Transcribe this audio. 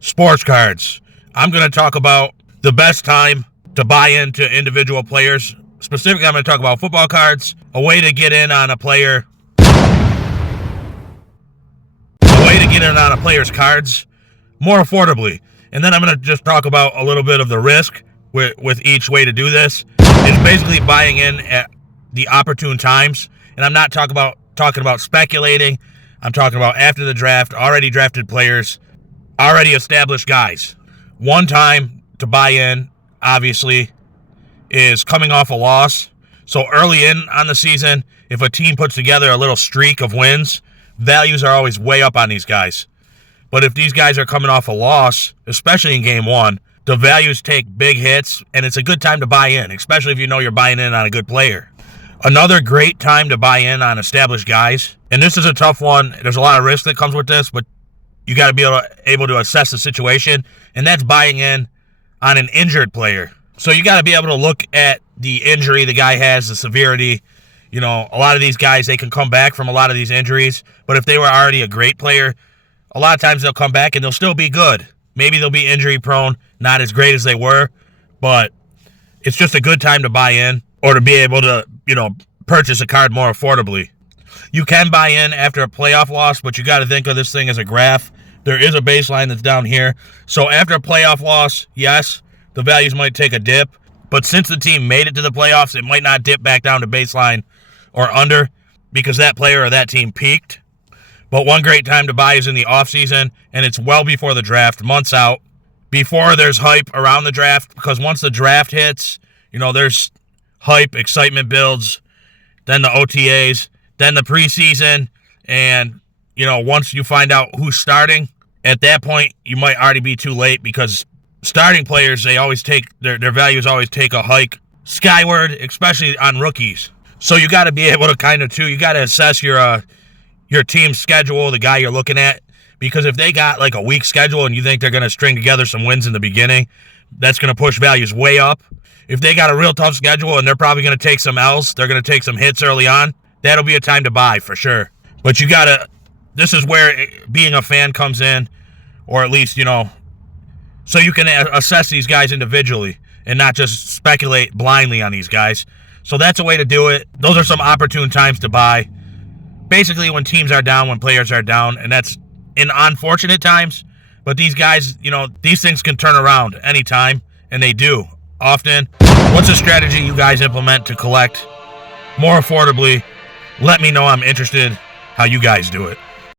sports cards. I'm going to talk about the best time to buy into individual players. Specifically, I'm going to talk about football cards, a way to get in on a player's cards more affordably. And then I'm going to just talk about a little bit of the risk with each way to do this. It's basically buying in at the opportune times. And I'm not talking about speculating. I'm talking about after the draft, already drafted players, already established guys. One time to buy in, obviously, is coming off a loss. So early in on the season, if a team puts together a little streak of wins, values are always way up on these guys. But if these guys are coming off a loss, especially in game one, the values take big hits, and it's a good time to buy in, especially if you know you're buying in on a good player. Another great time to buy in on established guys, and this is a tough one. There's a lot of risk that comes with this, but you got to be able to assess the situation, and that's buying in on an injured player. So you got to be able to look at the injury the guy has, the severity. You know, a lot of these guys, they can come back from a lot of these injuries, but if they were already a great player, a lot of times they'll come back and they'll still be good. Maybe they'll be injury prone, not as great as they were, but it's just a good time to buy in or to be able to, purchase a card more affordably. You can buy in after a playoff loss, but you got to think of this thing as a graph. There is a baseline that's down here. So after a playoff loss, yes, the values might take a dip, but since the team made it to the playoffs, it might not dip back down to baseline or under because that player or that team peaked. But one great time to buy is in the offseason, and it's well before the draft, months out, before there's hype around the draft, because once the draft hits, there's hype, excitement builds, then the OTAs, then the preseason, and, once you find out who's starting, at that point, you might already be too late because starting players, they always take, their values always take a hike skyward, especially on rookies. So you got to be able to you got to assess your team's schedule, the guy you're looking at, because if they got like a weak schedule and you think they're going to string together some wins in the beginning, that's going to push values way up. If they got a real tough schedule and they're probably going to take some L's, they're going to take some hits early on, that'll be a time to buy for sure. But this is where being a fan comes in, or at least, so you can assess these guys individually and not just speculate blindly on these guys. So that's a way to do it. Those are some opportune times to buy. Basically when teams are down, when players are down, and that's in unfortunate times. But these guys, these things can turn around anytime, and they do often. What's a strategy you guys implement to collect more affordably? Let me know. I'm interested how you guys do it.